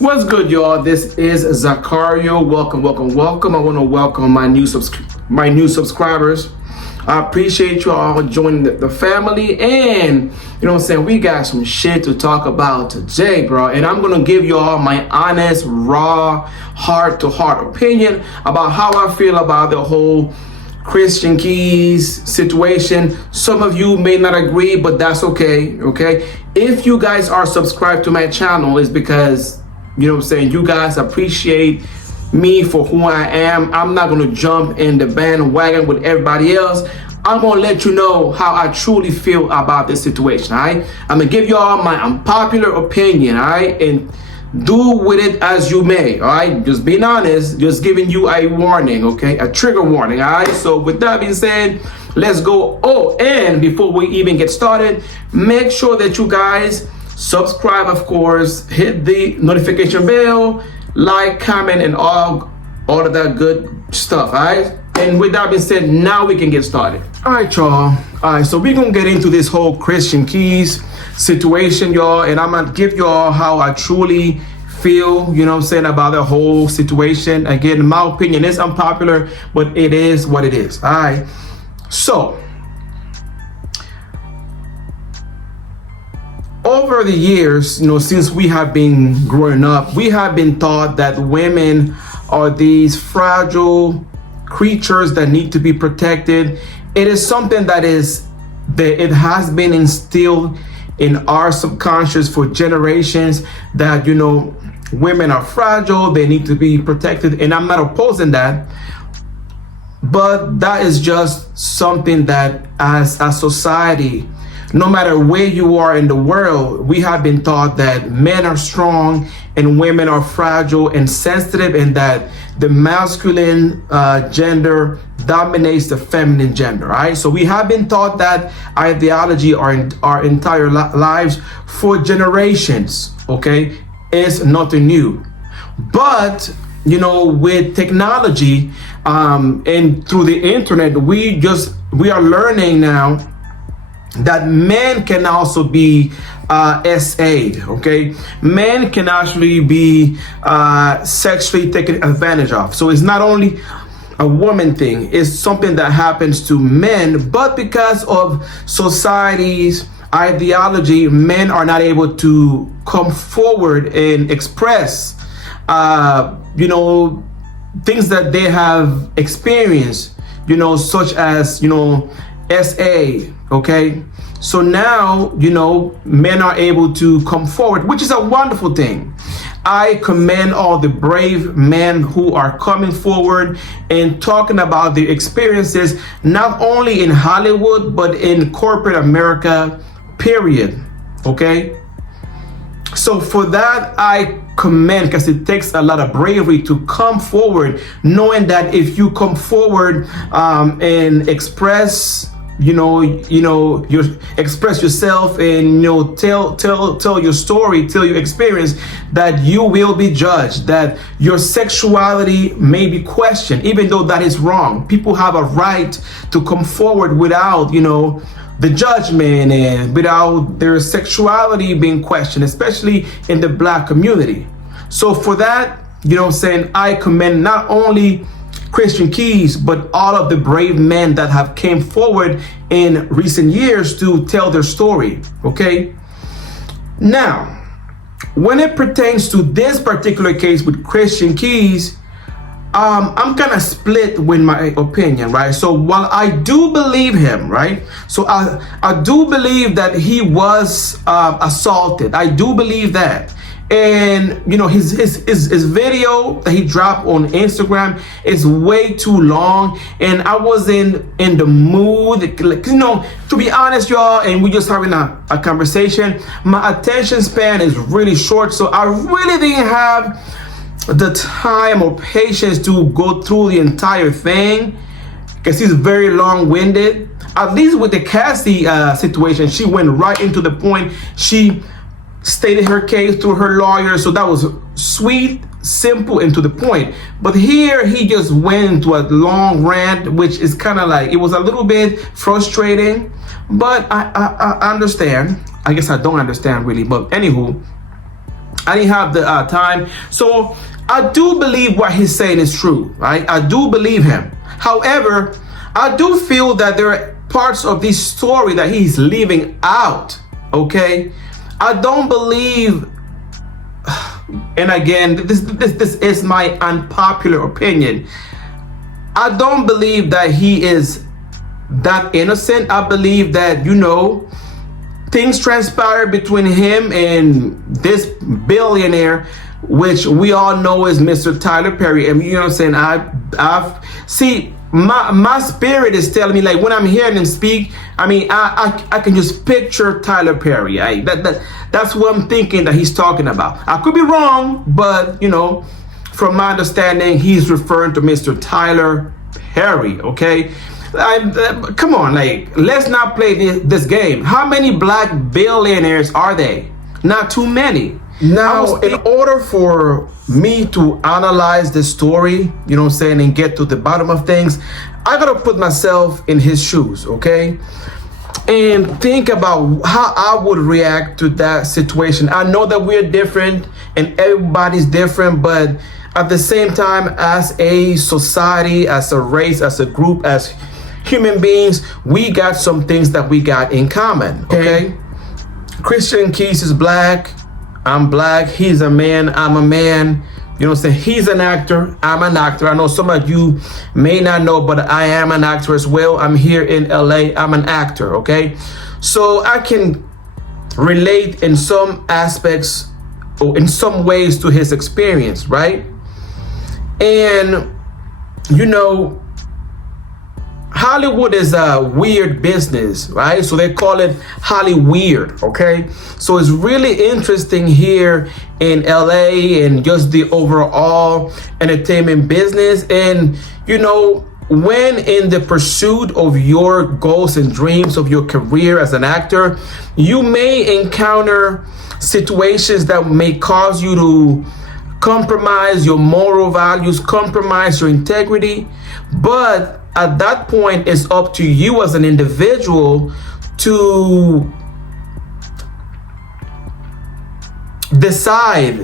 What's good, y'all? This is Zacario. Welcome. I want to welcome my new subscribers. I appreciate you all joining the family, and you know what I'm saying, we got some shit to talk about today, bro. And I'm gonna give you all my honest, raw, heart-to-heart opinion about how I feel about the whole Christian Keys situation. Some of you may not agree, but that's okay. If you guys are subscribed to my channel, it's because, you know what I'm saying, you guys appreciate me for who I am. I'm not gonna jump in the bandwagon with everybody else. I'm gonna let you know how I truly feel about this situation, all right? I'm gonna give you all my unpopular opinion, all right? And do with it as you may, all right? Just being honest, just giving you a warning, okay? A trigger warning, all right? So with that being said, let's go. Oh, and before we even get started, make sure that you guys subscribe, of course, hit the notification bell, like, comment, and all of that good stuff, all right? And with that being said, now we can get started. All right, y'all. All right, so we're gonna get into this whole Christian Keys situation, y'all, and I'm gonna give y'all how I truly feel, you know what I'm saying, about the whole situation. Again, my opinion is unpopular, but it is what it is, all right? So, over the years, you know, since we have been growing up, we have been taught that women are these fragile creatures that need to be protected. It is something that it has been instilled in our subconscious for generations, that, you know, women are fragile, they need to be protected, and I'm not opposing that. But that is just something that as a society, no matter where you are in the world, we have been taught that men are strong and women are fragile and sensitive, and that the masculine gender dominates the feminine gender, right? So we have been taught that ideology our entire lives for generations, okay? It's nothing new. But, you know, with technology and through the internet, we are learning now that men can also be SA, okay? Men can actually be sexually taken advantage of. So it's not only a woman thing, it's something that happens to men, but because of society's ideology, men are not able to come forward and express, you know, things that they have experienced, you know, such as, you know, SA, okay? So now, you know, men are able to come forward, which is a wonderful thing. I commend all the brave men who are coming forward and talking about their experiences, not only in Hollywood, but in corporate America, period, okay? So for that, I commend, because it takes a lot of bravery to come forward, knowing that if you come forward and express, you express yourself and, you know, tell your story, tell your experience, that you will be judged, that your sexuality may be questioned, even though that is wrong. People have a right to come forward without, you know, the judgment and without their sexuality being questioned, especially in the Black community. So for that, you know what I'm saying, I commend not only Christian Keys, but all of the brave men that have came forward in recent years to tell their story, okay? Now, when it pertains to this particular case with Christian Keys, I'm kind of split with my opinion, right? So while I do believe him, right? So I do believe that he was assaulted. I do believe that. And, you know, his video that he dropped on Instagram is way too long, and I wasn't in the mood, like, you know, to be honest, y'all, and we're just having a conversation. My attention span is really short, so I really didn't have the time or patience to go through the entire thing, because he's very long-winded. At least with the Cassie situation, she went right into the point. She stated her case through her lawyer, so that was sweet, simple, and to the point. But here he just went into a long rant, which is kind of like, it was a little bit frustrating, but I understand. I guess I don't understand really, but anywho, I didn't have the time. So I do believe what he's saying is true, right? I do believe him. However, I do feel that there are parts of this story that he's leaving out, okay? I don't believe, and again, this is my unpopular opinion. I don't believe that he is that innocent. I believe that, things transpired between him and this billionaire, which we all know is Mr. Tyler Perry. And you know what I'm saying? I've see, my spirit is telling me, like, when I'm hearing him speak, I can just picture Tyler Perry. That's what I'm thinking that he's talking about. I could be wrong, but from my understanding, he's referring to Mr. Tyler Perry. Okay. Come on, like, let's not play this game. How many black billionaires are they? Not too many. Now, in order for me to analyze this story, and get to the bottom of things, I gotta put myself in his shoes, okay? And think about how I would react to that situation. I know that we're different and everybody's different, but at the same time, as a society, as a race, as a group, as human beings, we got some things that we got in common, okay? Christian Keys is black. I'm black. He's a man. I'm a man. He's an actor. I'm an actor. I know some of you may not know, but I am an actor as well. I'm here in LA. I'm an actor, okay? So I can relate in some aspects or in some ways to his experience, right? And, Hollywood is a weird business, right? So they call it Hollyweird, okay? So it's really interesting here in LA and just the overall entertainment business. And, when in the pursuit of your goals and dreams of your career as an actor, you may encounter situations that may cause you to compromise your moral values, compromise your integrity. But at that point, it's up to you as an individual to decide,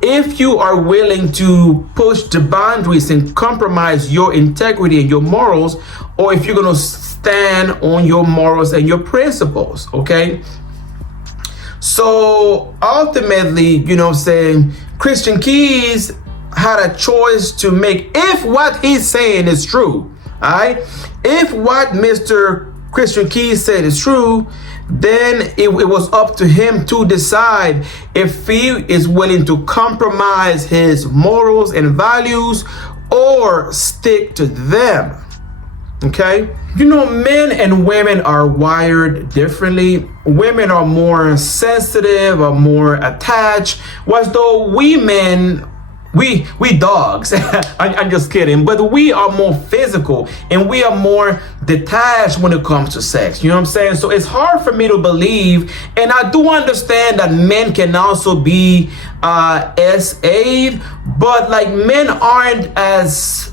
if you are willing to push the boundaries and compromise your integrity and your morals, or if you're going to stand on your morals and your principles, okay? So ultimately, Christian Keys had a choice to make if what he's saying is true. All right, if what Mr. Christian Keys said is true, then it was up to him to decide if he is willing to compromise his morals and values or stick to them. Okay, men and women are wired differently. Women are more sensitive, or more attached, whereas though we men, we dogs. I'm just kidding, but we are more physical and we are more detached when it comes to sex. You know what I'm saying? So it's hard for me to believe, and I do understand that men can also be SA'd, but like men aren't as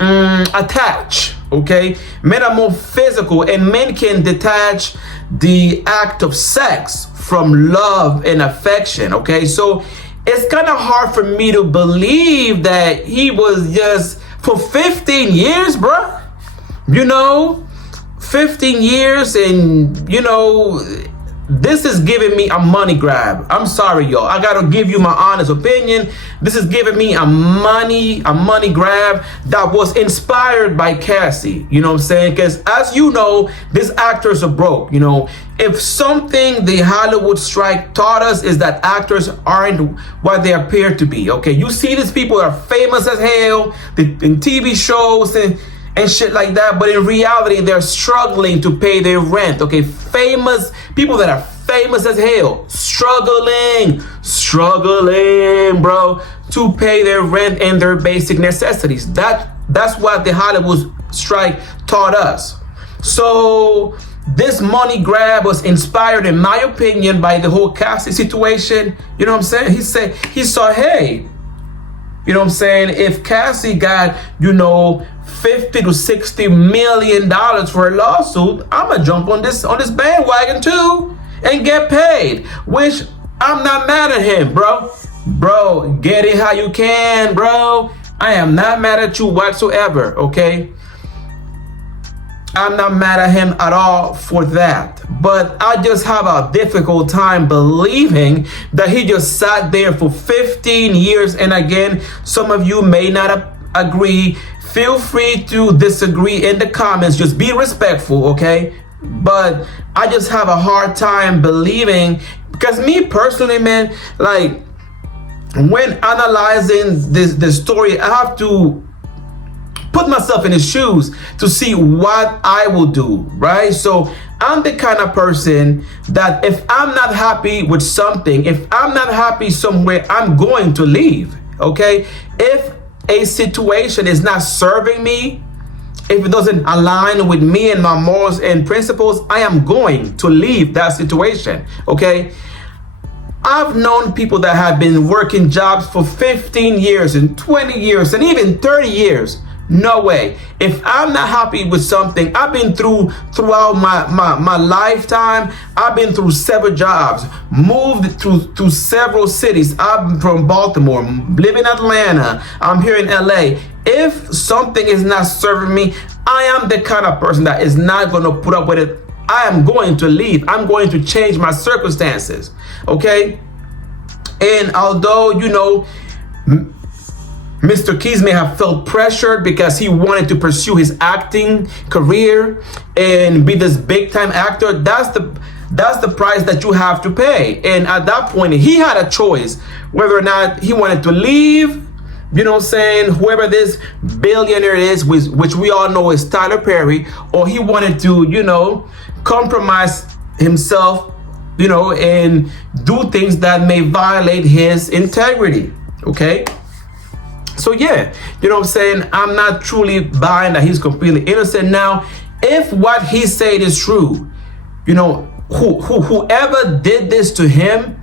attached. Okay, men are more physical, and men can detach the act of sex from love and affection. Okay, so it's kind of hard for me to believe that he was just for 15 years, bruh. 15 years, and this is giving me a money grab. I'm sorry, y'all. I gotta give you my honest opinion. This is giving me a money grab that was inspired by Cassie. You know what I'm saying? Because as you know, these actors are broke. If something the Hollywood strike taught us is that actors aren't what they appear to be. Okay, you see these people that are famous as hell in TV shows and shit like that, but in reality, they're struggling to pay their rent. Okay, famous people that are famous as hell, struggling, bro, to pay their rent and their basic necessities. That's what the Hollywood strike taught us. So this money grab was inspired, in my opinion, by the whole Cassie situation. You know what I'm saying? He saw, hey, if Cassie got, 50 to 60 million dollars for a lawsuit, I'm gonna jump on this bandwagon too. and get paid, which I'm not mad at him, bro. Bro, get it how you can, bro. I am not mad at you whatsoever, okay? I'm not mad at him at all for that. But I just have a difficult time believing that he just sat there for 15 years. And again, some of you may not agree. Feel free to disagree in the comments. Just be respectful, okay? But I just have a hard time believing, because me personally, man, like when analyzing this story, I have to put myself in his shoes to see what I will do, right? So I'm the kind of person that if I'm not happy with something, if I'm not happy somewhere, I'm going to leave, okay? If a situation is not serving me, if it doesn't align with me and my morals and principles, I am going to leave that situation, okay? I've known people that have been working jobs for 15 years and 20 years and even 30 years. No way. If I'm not happy with something, I've been throughout my lifetime, I've been through several jobs, moved to several cities. I'm from Baltimore, live in Atlanta, I'm here in LA. If something is not serving me, I am the kind of person that is not going to put up with it. I am going to leave. I'm going to change my circumstances, okay? And although, you know, Mr. Keys may have felt pressured because he wanted to pursue his acting career and be this big time actor, that's the price that you have to pay. And at that point, he had a choice whether or not he wanted to leave, you know what I'm saying, whoever this billionaire is, which we all know is Tyler Perry, or he wanted to, you know, compromise himself, you know, and do things that may violate his integrity, okay? So yeah, you know what I'm saying? I'm not truly buying that he's completely innocent. Now, if what he said is true, you know, whoever did this to him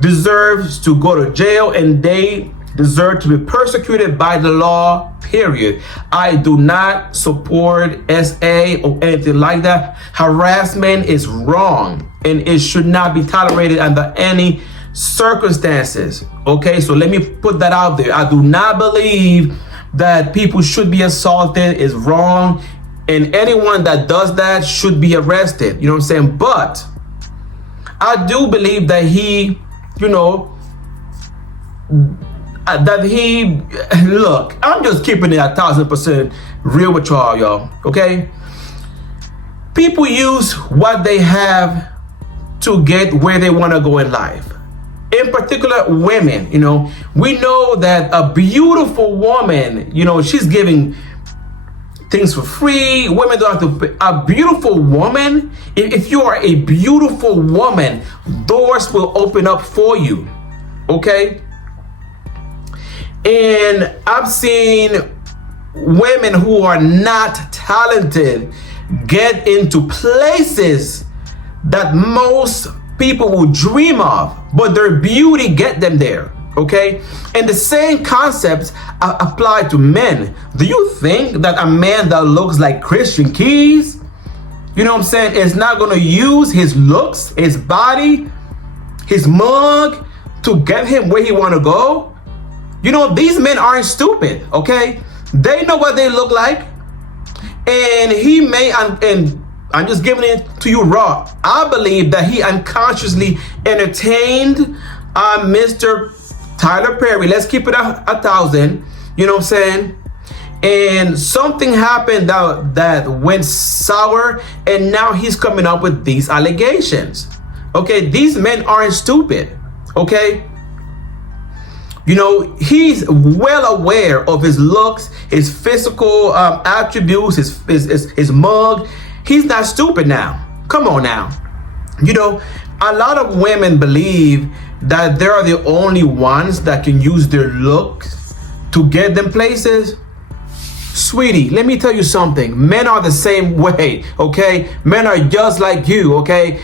deserves to go to jail, and they deserve to be persecuted by the law, period. I do not support SA or anything like that. Harassment is wrong, and it should not be tolerated under any circumstances, okay? So let me put that out there. I do not believe that people should be assaulted. Is wrong, and anyone that does that should be arrested, you know what I'm saying? But I do believe that he, you know, look, I'm just keeping it 1,000% real with y'all, okay? People use what they have to get where they want to go in life. In particular, women, you know, we know that a beautiful woman, you know, she's giving things for free. Women don't have to pay. A beautiful woman, if you are a beautiful woman, doors will open up for you, okay? And I've seen women who are not talented get into places that most people will dream of, but their beauty get them there, okay? And the same concepts apply to men. Do you think that a man that looks like Christian Keys, you know what I'm saying, is not gonna use his looks, his body, his mug to get him where he wanna go? You know, these men aren't stupid, okay? They know what they look like. And he may, and I'm just giving it to you raw, I believe that he unconsciously entertained Mr. Tyler Perry. Let's keep it 1,000, you know what I'm saying? And something happened that went sour, and now he's coming up with these allegations. Okay, these men aren't stupid, okay? You know, he's well aware of his looks, his physical attributes, his mug. He's not stupid now. Come on now. You know, a lot of women believe that they are the only ones that can use their looks to get them places. Sweetie, let me tell you something. Men are the same way, okay? Men are just like you, okay?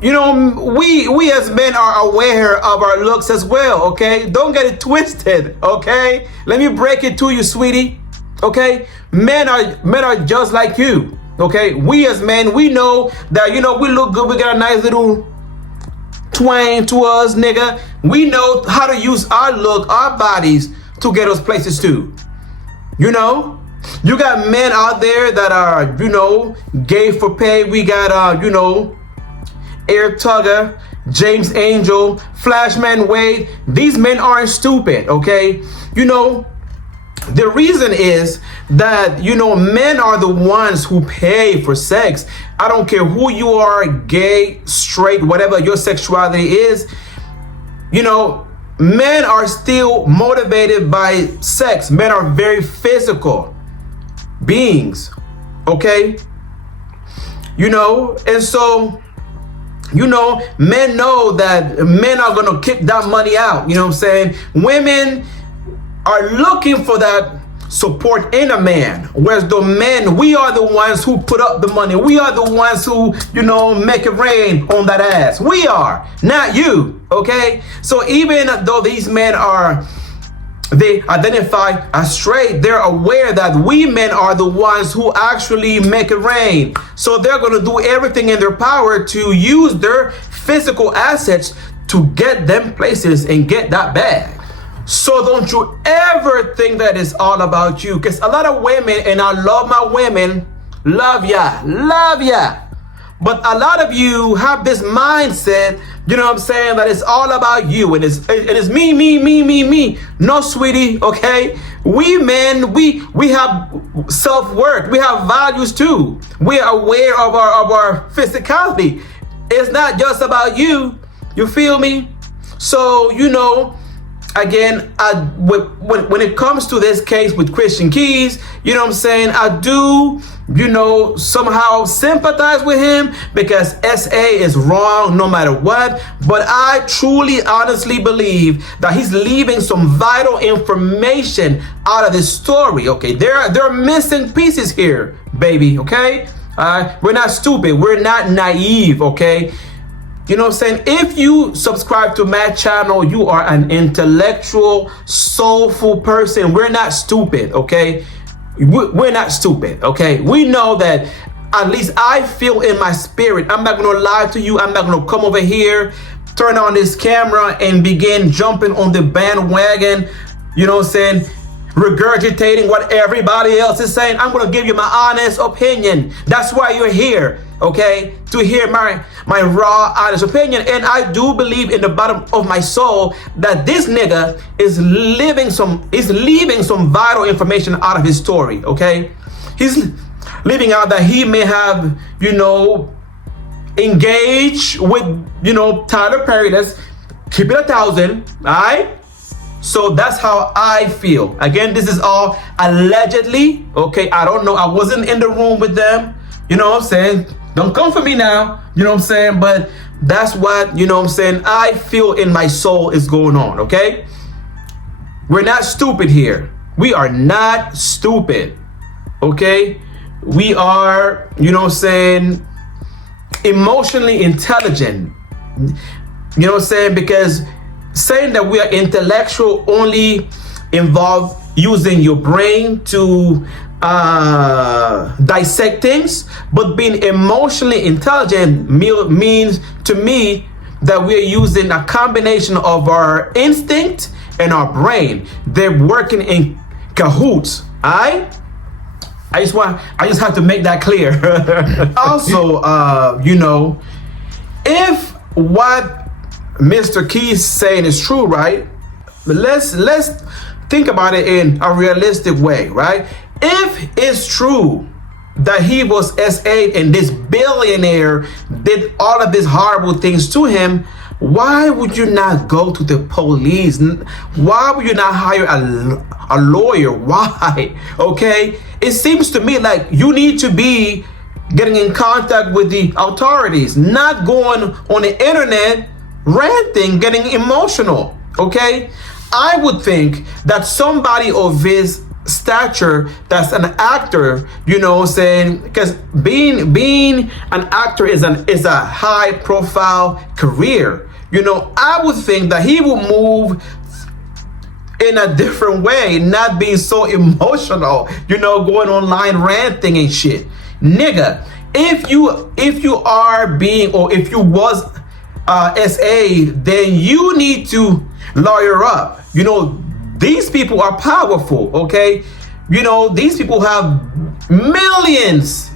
You know, we as men are aware of our looks as well, okay? Don't get it twisted, okay? Let me break it to you, sweetie, okay? Men are just like you, Okay, we as men, we know that, you know, we look good, we got a nice little twang to us, nigga. We know how to use our look, our bodies to get us places too. You know, you got men out there that are, you know, gay for pay. We got, you know, Air Tugger, James Angel, Flashman Wade. These men aren't stupid, okay? You know, the reason is that, you know, men are the ones who pay for sex. I don't care who you are, gay, straight, whatever your sexuality is. You know, men are still motivated by sex. Men are very physical beings, okay? You know, and so, you know, men know that men are gonna kick that money out. You know what I'm saying? Women are looking for that support in a man, whereas the men, we are the ones who put up the money. We are the ones who, you know, make it rain on that ass. We are, not you, okay? So even though these men are, they identify as straight, they're aware that we men are the ones who actually make it rain. So they're gonna do everything in their power to use their physical assets to get them places and get that bag. So don't you ever think that it's all about you, because a lot of women, and I love my women, love ya, but a lot of you have this mindset, you know what I'm saying, that it's all about you, and it's me. No, sweetie, okay? We men, we have self-worth, we have values too. We are aware of our physicality. It's not just about you, you feel me? So, you know, again, when it comes to this case with Christian Keys, you know what I'm saying, I do, you know, somehow sympathize with him, because SA is wrong no matter what. But I truly, honestly believe that he's leaving some vital information out of this story, okay? There are missing pieces here, baby, okay? We're not stupid. We're not naive, okay? You know what I'm saying? If you subscribe to my channel, you are an intellectual, soulful person. We're not stupid, okay? We're not stupid, okay? We know that, at least I feel in my spirit. I'm not gonna lie to you. I'm not gonna come over here, turn on this camera and begin jumping on the bandwagon, you know what I'm saying? Regurgitating what everybody else is saying. I'm gonna give you my honest opinion. That's why you're here, okay? To hear my raw, honest opinion. And I do believe in the bottom of my soul that this nigga is leaving some vital information out of his story, okay? He's leaving out that he may have, you know, engaged with, you know, Tyler Perry. Let's keep it 1,000, all right? So that's how I feel. Again, this is all allegedly, okay? I don't know. I wasn't in the room with them. You know what I'm saying? Don't come for me now. You know what I'm saying? But that's what, you know what I'm saying, I feel in my soul is going on, okay? We're not stupid here. We are not stupid, okay? We are, you know what I'm saying, emotionally intelligent. You know what I'm saying? Because saying that we are intellectual only involve using your brain to dissect things, but being emotionally intelligent means to me that we're using a combination of our instinct and our brain. They're working in cahoots, all right? I just have to make that clear. Also, you know, if what Mr. Keys saying is true, right? Let's think about it in a realistic way, right? If it's true that he was SA and this billionaire did all of these horrible things to him, why would you not go to the police? Why would you not hire a lawyer? Why? Okay? It seems to me like you need to be getting in contact with the authorities, not going on the internet ranting, getting emotional, okay? I would think that somebody of his stature, that's an actor, you know, saying, because being an actor is a high profile career, you know, I would think that he will move in a different way, not being so emotional, you know, going online ranting and shit. nigga, if you are being, or if you was SA, then you need to lawyer up. You know, these people are powerful, okay? You know, these people have millions,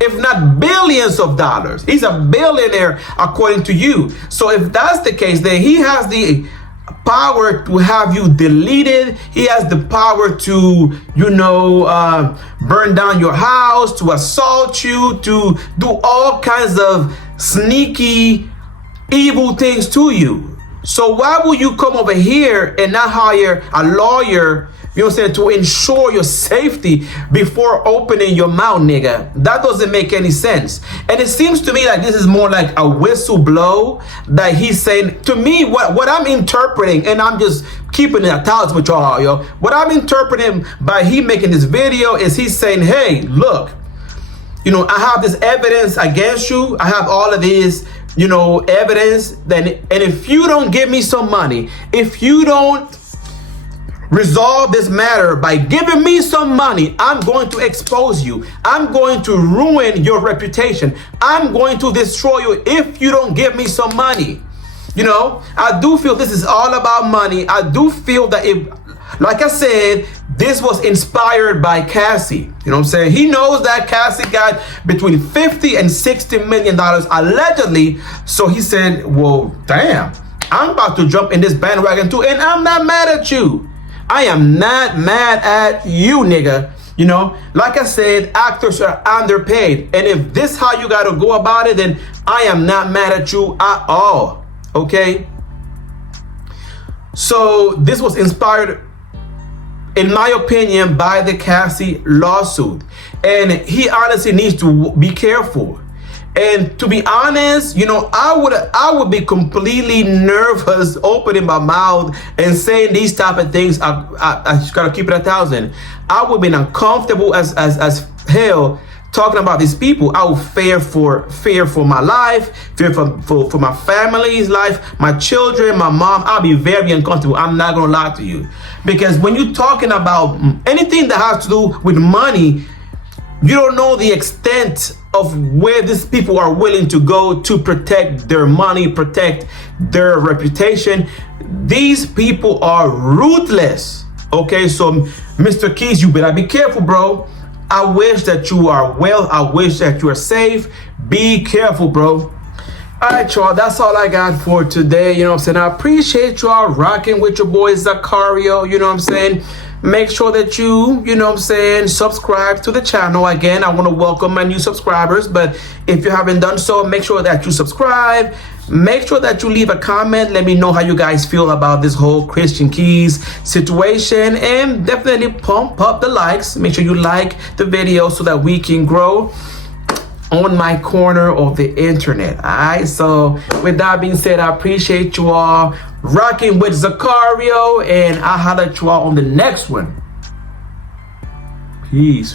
if not billions of dollars. He's a billionaire according to you. So if that's the case, then he has the power to have you deleted. He has the power to, you know, burn down your house, to assault you, to do all kinds of sneaky, evil things to you. So why would you come over here and not hire a lawyer, you know what I'm saying, to ensure your safety before opening your mouth, nigga? That doesn't make any sense. And it seems to me like this is more like a whistle blow that he's saying. To me, what I'm interpreting, and I'm just keeping it 1,000 with y'all, yo. What I'm interpreting by he making this video is he's saying, hey, look, you know, I have this evidence against you. I have all of these, you know, evidence. And if you don't give me some money, if you don't resolve this matter by giving me some money, I'm going to expose you. I'm going to ruin your reputation. I'm going to destroy you if you don't give me some money. You know, I do feel this is all about money. I do feel that if, like I said, this was inspired by Cassie. You know what I'm saying? He knows that Cassie got between $50 and $60 million allegedly. So he said, well, damn, I'm about to jump in this bandwagon too. And I'm not mad at you. I am not mad at you, nigga. You know, like I said, actors are underpaid. And if this how you got to go about it, then I am not mad at you at all. Okay? So this was inspired, in my opinion, by the Cassie lawsuit. And he honestly needs to be careful. And to be honest, you know, I would be completely nervous opening my mouth and saying these type of things. I just gotta keep it 1,000. I would be uncomfortable as hell talking about these people. I would fear for my life, fear for my family's life, my children, my mom. I'll be very uncomfortable. I'm not gonna lie to you, because when you're talking about anything that has to do with money, you don't know the extent of where these people are willing to go to protect their money, protect their reputation. These people are ruthless. Okay, so Mr. Keys, you better be careful, bro. I wish that you are well. I wish that you are safe. Be careful, bro. All right, y'all, that's all I got for today. You know what I'm saying? I appreciate y'all rocking with your boy Zacario. You know what I'm saying? Make sure that you know what I'm saying, subscribe to the channel. Again, I want to welcome my new subscribers, but if you haven't done so, make sure that you subscribe. Make sure that you leave a comment. Let me know how you guys feel about this whole Christian Keys situation, and definitely pump up the likes. Make sure you like the video so that we can grow on my corner of the internet. All right, so with that being said, I appreciate you all rocking with Zacario, and I'll holler at you all on the next one. Peace.